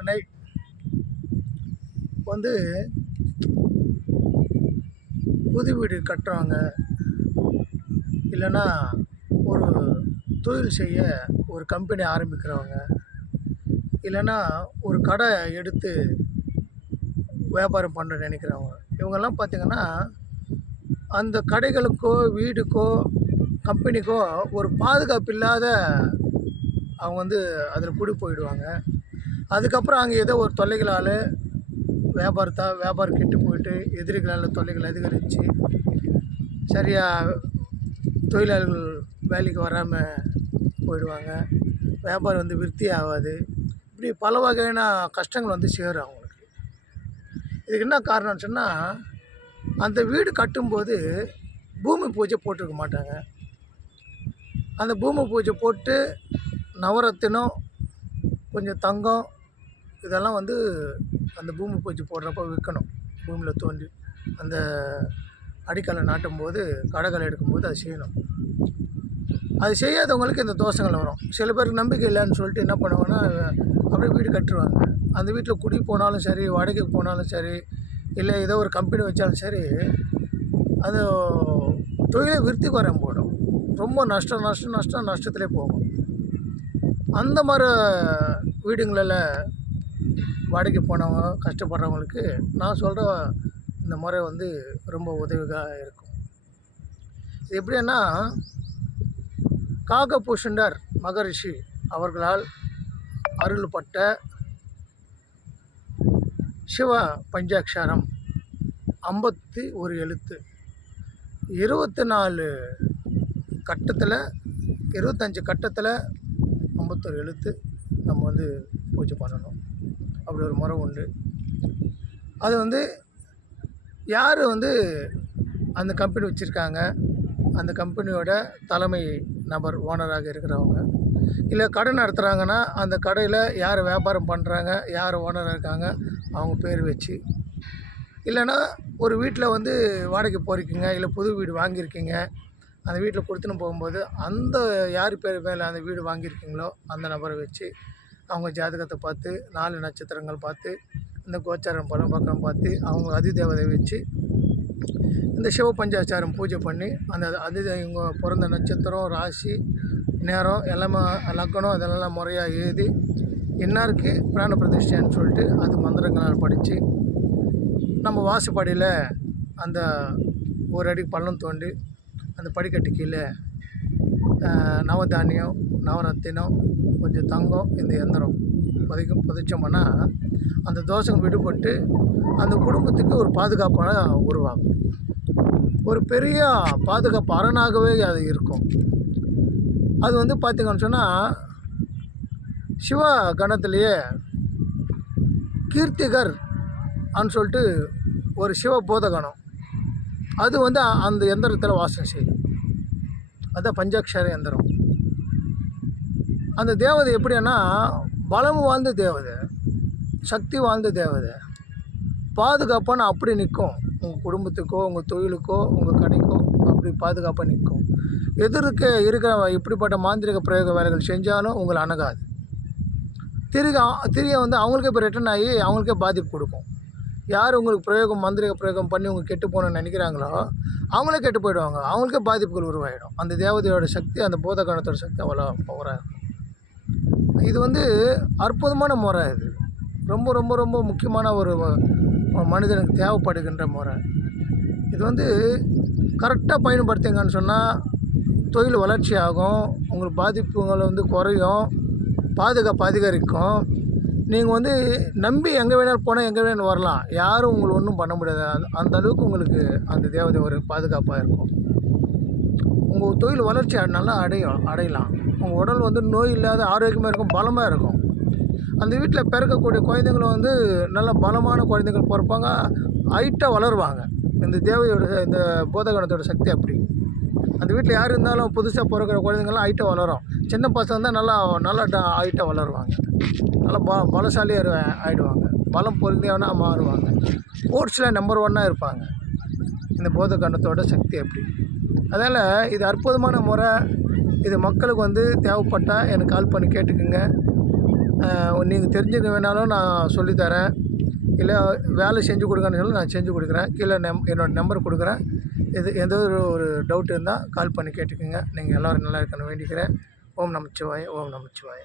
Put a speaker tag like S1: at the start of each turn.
S1: விற்பனை வந்து புது வீடு கட்டுறாங்க. இல்லைன்னா ஒரு தொழில் செய்ய ஒரு கம்பெனி ஆரம்பிக்கிறவங்க இல்லைன்னா ஒரு கடை எடுத்து வியாபாரம் பண்ண நினைக்கிறவங்க இவங்கெல்லாம் பார்த்திங்கன்னா அந்த கடைகளுக்கோ வீடுக்கோ கம்பெனிக்கோ ஒரு பாதுகாப்பு இல்லாத அவங்க வந்து அதில் கூடி போயிடுவாங்க அதுக்கப்புறம் அங்கே ஏதோ ஒரு தொல்லைகளால் வியாபாரத்தை வியாபாரம் கெட்டு போயிட்டு எதிரிகளால் தொல்லைகள் அதிகரித்து சரியாக தொழிலாளர்கள் வேலைக்கு வராமல் போயிடுவாங்க. வியாபாரம் வந்து விருத்தி ஆகாது. இப்படி பல வகையான கஷ்டங்கள் வந்து சேரும் அவங்களுக்கு. இதுக்கு என்ன காரணம்னு சொன்னால் அந்த வீடு கட்டும்போது பூமி பூஜை போட்டிருக்க மாட்டாங்க. அந்த பூமி பூஜை போட்டு நவரத்தினம் கொஞ்சம் தங்கம் இதெல்லாம் வந்து அந்த பூமி பூஜை போடுறப்ப விற்கணும். பூமியில் தோண்டி அந்த அடிக்கலை நாட்டும் போது கடைகளை எடுக்கும்போது அது செய்யணும். அது செய்யாதவங்களுக்கு இந்த தோஷங்கள் வரும். சில பேருக்கு நம்பிக்கை இல்லைன்னு சொல்லிட்டு என்ன பண்ணுவாங்கன்னா அப்படியே வீடு கட்டுருவாங்க. அந்த வீட்டில் குடி போனாலும் சரி வாடகைக்கு போனாலும் சரி இல்லை ஏதோ ஒரு கம்பெனி வச்சாலும் சரி அது தொழிலை விருத்தி வரம் போடும் ரொம்ப நஷ்டம் நஷ்டம் நஷ்டம் நஷ்டத்துலேயே போகும். அந்த மாதிரி வீடுங்களில் வாடகைக்கு போனவங்க கஷ்டப்படுறவங்களுக்கு நான் சொல்கிற இந்த முறை வந்து ரொம்ப உதவியாக இருக்கும். இது எப்படின்னா காகபூஷண்டர் மகரிஷி அவர்களால் அருள்பட்ட சிவ பஞ்சாட்சரம் ஐம்பத்தி ஒரு எழுத்து. இருபத்தி நாலு கட்டத்தில் இருபத்தஞ்சி கட்டத்தில் ஐம்பத்தொரு எழுத்து நம்ம வந்து பூஜை பண்ணணும். அப்படி ஒரு முறை உண்டு. அது வந்து யார் வந்து அந்த கம்பெனி வச்சுருக்காங்க? அந்த கம்பெனியோட தலைமை நபர் ஓனராக இருக்கிறவங்க. இல்லை கடை நடத்துகிறாங்கன்னா அந்த கடையில் யார் வியாபாரம் பண்ணுறாங்க யார் ஓனராக இருக்காங்க அவங்க பேர் வச்சு. இல்லைன்னா ஒரு வீட்டில் வந்து வாடகை போயிருக்கீங்க இல்லை புது வீடு வாங்கியிருக்கீங்க அந்த வீட்டில் கொடுத்துன்னு போகும்போது அந்த யார் பேர் மேலே அந்த வீடு வாங்கியிருக்கீங்களோ அந்த நபரை வச்சு அவங்க ஜாதகத்தை பார்த்து நாலு நட்சத்திரங்கள் பார்த்து இந்த கோச்சாரம் பலம் பக்கம் பார்த்து அவங்க அதிதேவதை வச்சு இந்த சிவ பஞ்சாச்சாரம் பூஜை பண்ணி அந்த அது இவங்க பிறந்த நட்சத்திரம் ராசி நேரம் எல்லாமே லக்கணம் இதெல்லாம் முறையாக எழுதி இன்னாருக்கு பிராண பிரதிஷ்டைன்னு சொல்லிட்டு அது மந்திரங்களால் படித்து நம்ம வாசுப்பாடியில் அந்த ஒரு அடி பள்ளம் தோண்டி அந்த படிக்கட்டு கீழே நவதானியம் நவரத்தினம் கொஞ்சம் தங்கம் இந்த எந்திரம் புதைக்கும் புதைச்சோம்னா அந்த தோஷம் விடுபட்டு அந்த குடும்பத்துக்கு ஒரு பாதுகாப்பான உருவாகும். ஒரு பெரிய பாதுகாப்பு அரணாகவே அது இருக்கும். அது வந்து பார்த்திங்கன்னு சொன்னால் சிவ கணத்திலேயே கீர்த்திகர் அப்படின்னு சொல்லிட்டு ஒரு சிவ போதகணம் அது வந்து அந்த எந்திரத்தில் வாசம் செய்யும். அதுதான் பஞ்சாட்சர எந்திரம். அந்த தேவதை எப்படின்னா பலம் வாழ்ந்த தேவதை சக்தி வாழ்ந்த தேவதை. பாதுகாப்பான அப்படி நிற்கும். உங்கள் குடும்பத்துக்கோ உங்கள் தொழிலுக்கோ உங்கள் கடைக்கோ அப்படி பாதுகாப்பாக நிற்கும். எதிர்க்க இருக்கிற இப்படிப்பட்ட மாந்திரிக பிரயோக வேலைகள் செஞ்சாலும் உங்களை அணுகாது. திருக திரிய வந்து அவங்களுக்கே இப்போ ரிட்டர்ன் ஆகி அவங்களுக்கே பாதிப்பு கொடுக்கும். யார் உங்களுக்கு பிரயோகம் மந்திரிக பிரயோகம் பண்ணி உங்களுக்கு கெட்டு போகணும்னு நினைக்கிறாங்களோ அவங்களே கெட்டு போயிடுவாங்க. அவங்களுக்கே பாதிப்புகள் உருவாகிடும் அந்த தேவதையோட சக்தி அந்த போதகணத்தோட சக்தி அவ்வளோ பவராக இது வந்து அற்புதமான முறை இது. ரொம்ப ரொம்ப ரொம்ப முக்கியமான ஒரு மனிதனுக்கு தேவைப்படுகின்ற முறை. இது வந்து கரெக்டாக பயன்படுத்துங்கன்னு சொன்னால் தொழில் வளர்ச்சி ஆகும். உங்களுக்கு பாதிப்புகள் வந்து குறையும். பாதுகாப்பு அதிகரிக்கும். நீங்கள் வந்து நம்பி எங்கே வேணாலும் போனால் எங்கே வேணாலும் வரலாம். யாரும் உங்களை ஒன்றும் பண்ண முடியாது. அந்த- அந்த அளவுக்கு உங்களுக்கு அந்த தேவதை ஒரு பாதுகாப்பாக இருக்கும். உங்கள் தொழில் வளர்ச்சி நல்லா அடையும் அடையலாம். உங்கள் உடல் வந்து நோய் இல்லாத ஆரோக்கியமாக இருக்கும் பலமாக இருக்கும். அந்த வீட்டில் பிறக்கக்கூடிய குழந்தைங்களும் வந்து நல்ல பலமான குழந்தைகள் பிறப்பாங்க. ஹைட்டாக வளருவாங்க. இந்த தேவையோட இந்த போதகணத்தோட சக்தி அப்படி. அந்த வீட்டில் யார் இருந்தாலும் புதுசாக பிறக்கிற குழந்தைங்கள்லாம் ஹைட்டாக வளரும். சின்ன பசங்க தான் நல்லா நல்லா ஹைட்டாக வளருவாங்க. நல்லா ப பலசாலியாக ஆகிடுவாங்க பலம் பொருந்தியவனா மாறுவாங்க. ஸ்போர்ட்ஸில் நம்பர் ஒன்னாக இருப்பாங்க. இந்த போத கண்டத்தோட சக்தி அப்படி. அதனால் இது அற்புதமான முறை. இது மக்களுக்கு வந்து தேவைப்பட்டால் எனக்கு கால் பண்ணி கேட்டுக்குங்க. நீங்கள் தெரிஞ்சுக்க வேணாலும் நான் சொல்லித்தரேன் இல்லை வேலை செஞ்சு கொடுங்கன்னு சொல்லி நான் செஞ்சு கொடுக்குறேன். கீழே நம் என்னோடய நம்பர் கொடுக்குறேன். இது எந்த ஒரு ஒரு டவுட் இருந்தால் கால் பண்ணி கேட்டுக்கோங்க. நீங்கள் எல்லோரும் நல்லா இருக்கணும் வேண்டிக்கிறேன். ஓம் நமச்சிவாய ஓம் நமச்சிவாய.